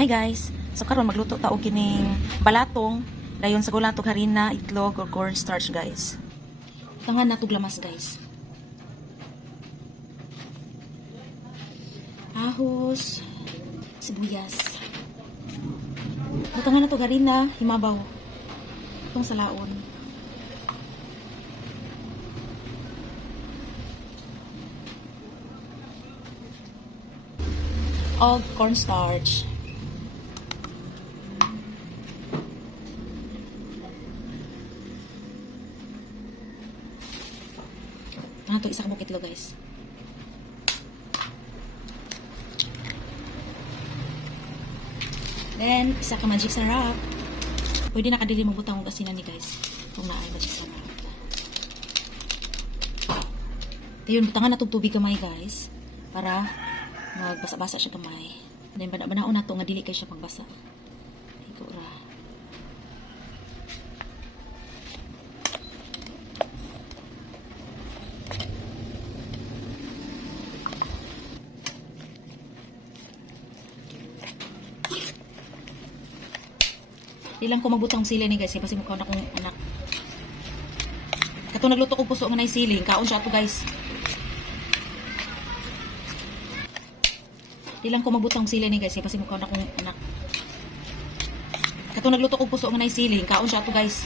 Hi guys! So karon magluto ta og kining balatong dayon sa gulang tog harina, itlog or cornstarch guys. Tangan na tog lamas guys. Ahos, sibuyas. Tangan na tog harina, himabaw. Itong salaon. Og cornstarch. Ito isa ka bukit lo guys. Then isa ka magic sarap. Pwede na kadili magbutang og asinan ni guys. Kung naay magic sarap. Ayun, butangan na tong tubig kamay guys para magbasa-basa siya kamay. Then banaon na to nga dili kay siya magbasa. Iko ra. Di lang ko magbutang sili ni guys, kasi mukha na akong anak. Kato nagluto ko puso nga nay siling, kaon siya ato guys. Di lang ko magbutang sili ni guys, kasi mukha na akong anak. Kato nagluto ko puso nga nay siling, kaon siya ato guys.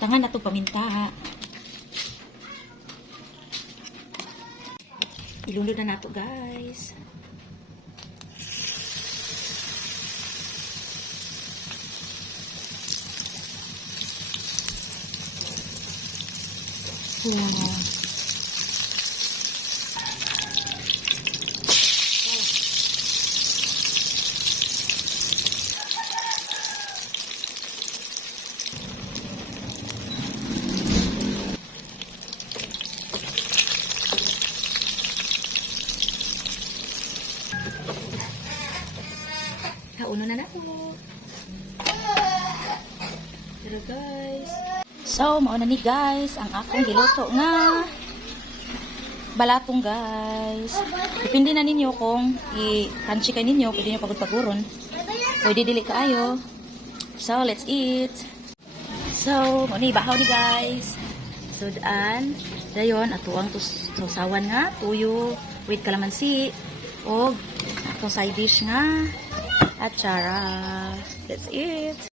Tangan na to paminta. Ilunod na nato guys. Puno. Kauno na ako. Pero guys, so mao na ni guys ang akong giluto nga balatong guys. Depende na ninyo kung i-crunchy kay ninyo, pwede niyo pagod-paguron. Pwede dili kaayo. So let's eat. So mao ni bahaw ni guys. Sudan dayon atuang tusawan nga tuyo with kalamansi og atong side dish nga atsara. Let's eat.